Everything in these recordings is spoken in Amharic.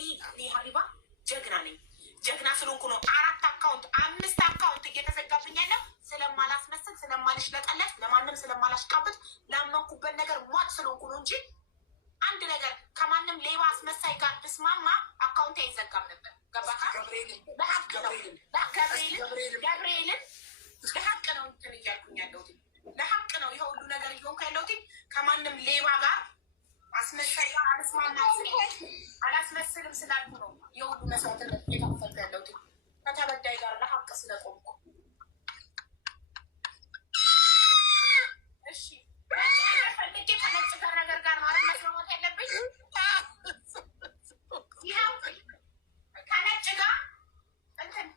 እኔ ሀቢባ ጀግና ነኝ። ጀግና ስለሆንኩ ነው 4 አካውንት 5 አካውንት እየተዘጋብኝ ያለው ስለማላስመስል፣ ስለማልሽለጠለጥ፣ ለማንም ስለማላሽቃብጥ፣ ላመንኩበት ነገር ሟት ስለሆንኩ ነው እንጂ አንድ ነገር ከማንም ሌባ አስመሳይ ጋር ብስማማ አካውንት አይዘጋም ነበር። ገባካ? ገብርኤልን ለሀቅ ነው እንትን እያልኩኝ ያለሁት፣ ለሀቅ ነው ይሄ ሁሉ ነገር እየሆንኩ ያለሁት። ከማንም ሌባ ጋር አስመሳይ ጋር አላስመስልም ስላልኩ ነው የሁሉ መስዋዕትነት እየከፈልኩ ያለሁት፣ ከተበዳይ ጋር ለሀቅ ስለቆምኩ። እሺ ፈልጌ ከነጭ ጋር ነገር ጋር ማለት መስማማት ያለብኝ ይኸው ከነጭ ጋር እንትን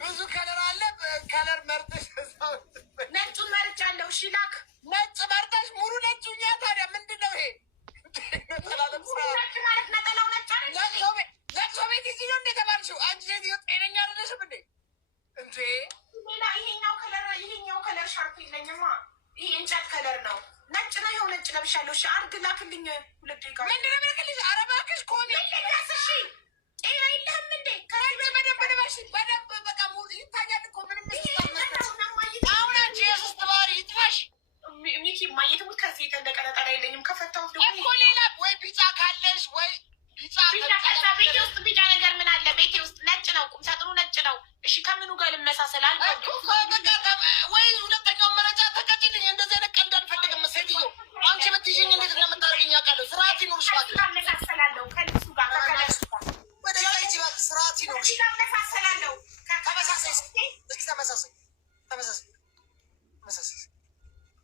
ብዙ ከለር አለ። ከለር መርጠሽ ነጩን መርጫለሁ። እሺ ላክ ነጭ መርጠሽ ሙሉ ነጩኛ። ታዲያ ምንድን ነው ይሄ? ነጭ ማለት ነጠላው ነጭ አይደል? ለቅሶ ቤት ይዚ ነው እንደተባልሽው አንቺ ሴትዮ ጤነኛ አይደለሽም እንዴ? እንዴ ሌላ ይሄኛው ከለር ሻርፕ የለኝማ። ይሄ እንጨት ከለር ነው። ነጭ ነው። ይኸው ነጭ ለብሻለሁ። እሺ አርግ ላክልኝ። ሁለት ደቂቃ ምንድን ነው የምልክልሽ? ኧረ እባክሽ ኮሚ ልደስ። እሺ ጤና የለህም እንዴ? ከረጅ በደንብ ደባሽ በደንብ በቃ ሙሉ ይታያል እኮ ምንም አሁን አንቺ የሱስ ባህሪ ይጥፋሽ። ሚኪ ማየትሙት ከዚህ የተለቀ ነጠላ የለኝም። ከፈታሁት ደግሞ እኮ ሌላ ወይ ቢጫ ካለሽ ወይ ቢጫ ቤቴ ውስጥ ቢጫ ነገር ምን አለ? ቤቴ ውስጥ ነጭ ነው። ቁም ሳጥኑ ነጭ ነው። እሺ ከምኑ ጋር ልመሳሰል? ወይ ሁለተኛው መረጃ ተቀጭልኝ። እንደዚህ አይነት ቀልድ አልፈልግም። ሴትዮ አንቺ ብትይዥኝ እንዴት እንደምታደርግኝ አውቃለሁ። ስርዓት ይኖርሽ። አመሳሰላለሁ ከልብሱ ጋር ከከለሱ ጋር ወደ ዛይጂ ባት ስርዓት ይኖርሽ። አመሳሰላለሁ ተመሳሳይ ተመሳሳይ ተመሳሳይ ተመሳሳይ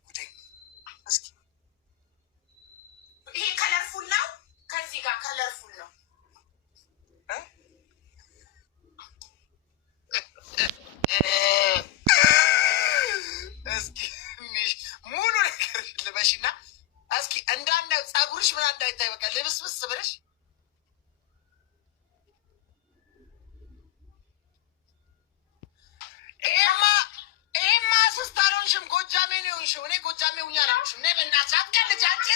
ጉዳይ እስኪ ይሄ ከለርፉል ነው። ከዚህ ጋር ከለርፉል ነው። እስኪ ሙሉ ነገር ልበሽና እስኪ እንዳነ ፀጉርሽ ምን እንዳይታይ በቃ ልብስብስ ብለሽ ይሄማ ስስታሮንሽም ጎጃሜ ነው የሆንሽው። እኔ ጎጃሜ ሁኛ አላልኩሽም። እኔ በእናትሽ አትቀልጂ። አንቺ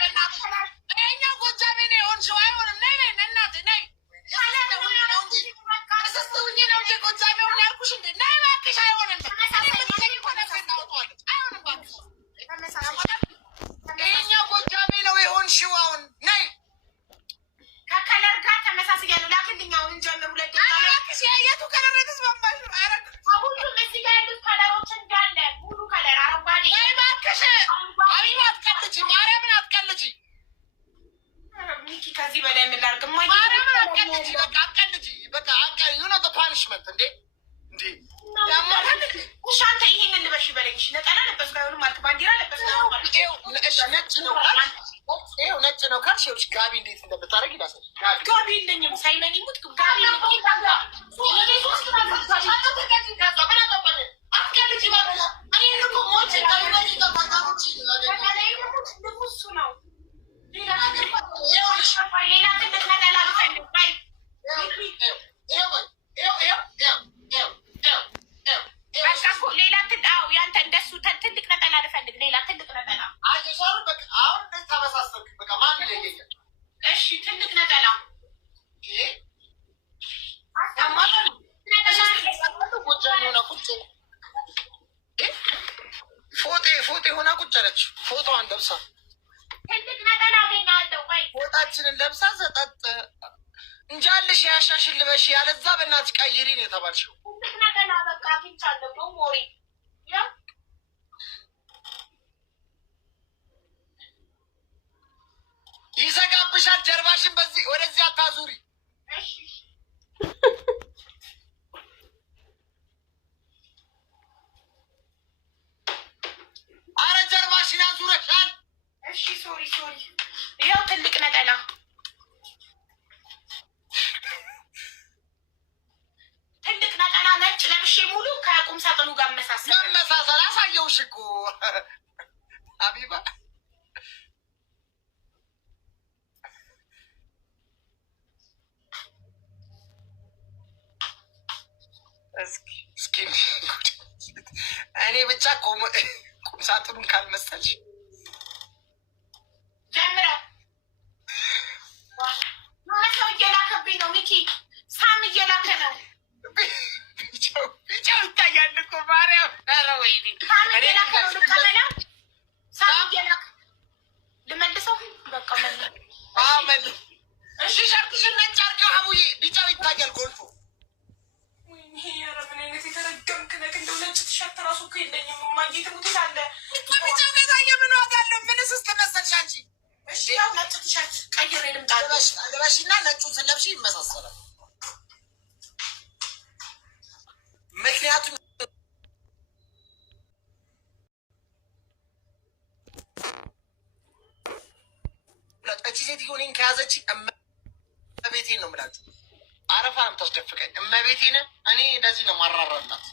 በእናትሽ ይኸኛው ጎጃሜ ነው የሆንሽው። አይሆንም። ነይ እናትህ ነይ። ስስት ሁኚ ነው እንጂ ጎጃሜ ሁኝ ያልኩሽ እንደ ነይ እባክሽ። አይሆንም። ይኸኛው ጎጃሜ ነው የሆንሽው። አሁን ነይ ከከለር ጋር ተመሳስያለሁ። ላክልኝ አሁን እንጀምር። ሁለት እባክሽ። የቱ ከለር የተስማማሽ? ሁሉም እዚህ ጋር ያሉት ከለሮች እንዳለ ሙሉ ከለር አረንጓዴ። እባክሽ አቢባ አትቀልጂ፣ ማርያምን አትቀልጂ። ሚኪ ከዚህ በላይ ምን ላድርግ? ማርያምን አትቀልጂ። በቃ አትቀልጂ። በቃ ዩ ኖ ዘ ፓኒሽመንት እንዴ እንዴ እሺ አንተ ይሄንን ልበሽ በለኝ። ነጠላ ለበስኩ አይሆንም አልክ። ባንዲራ ለበስኩ ነጭ ነው ካልሽ ይኸው ነጭ ነው ካልሽ ይኸውልሽ ጋቢ እንዴት እንደምታደርጊ ላሳይሽ። ጋቢ የለኝም። ሳይመን ይሙት ጋቢ እሱ ነው። ሌላ ትልቅ ነጠላ ልፈልግ ባይ ሌላ ያንተ እንደሱ ትልቅ ነጠላ ልፈልግ። ሌላ ትልቅ ነጠላ አሁን ተመሳሰልክ። በቃ ማን ይለየኛል? እሺ ትልቅ ነጠላ ፎጤ ሆና ቁጭ አለች። ፎቶዋን ለብሳ ትልቅ ነጠላ አገኛለሁ። ወይ ፎጣችንን ለብሳ ዘጠጥ እንጃልሽ ያሻሽል ልበሽ፣ ያለዛ በእናትሽ ቀይሪ ነው የተባልሽው። ትልቅ ነጠላ በቃ አግኝቻለሁ። ዶንት ወሪ ይዘጋብሻል። ጀርባሽን በዚህ ወደዚህ አታዙሪ። አረ ጀርባሽን አዙረሻል። እሺ ሶሪ። ይኸው ትልቅ ነጠላ ነጭ ለብሼ ሙሉ ከቁም ሳጥኑ ጋር መመሳሰል አሳየውሽ እኮ አቢባ። እስኪ እኔ ብቻ ሳጥኑን ካልመሰልሽ ጀምረ ሰው እየላከብኝ ነው። ሚኪ ሳም እየላከ ነው። ቢጫው ይታያል እኮ ማርያም። ኧረ ወይኔ ሳም እየላከ ነው። ልቀበለው። ሳም እየላከ ልመልሰው። በቃ መልስ። እሺ ሸርትሽን ነጭ አድርጊው ሀቡዬ። ቢጫው ይታያል ጎልቶ። ወይኔ ኧረ ምን አይነት የተረገምክ ነህ! እንደው ነጭ ቲሸርት እራሱ እኮ የለኝም። እማዬ ትሙት አለ ቢጫው ገዛየ ምን ዋጋ አለው? ምንስ እስከ መሰልሽ አንቺ። እሺ ያው ነጭ ቲሸርት ቀይሬ ልምጣ። ልበሽና ነጩን ስለብሽ ይመሳሰላል። ምክንያቱም እቺ ሴትዮ እኔን ከያዘች እመቤቴን ነው የምላችሁ። አረፋ ነው የምታስደፍቀኝ። እመቤቴን እኔ እንደዚህ ነው ማራራላት።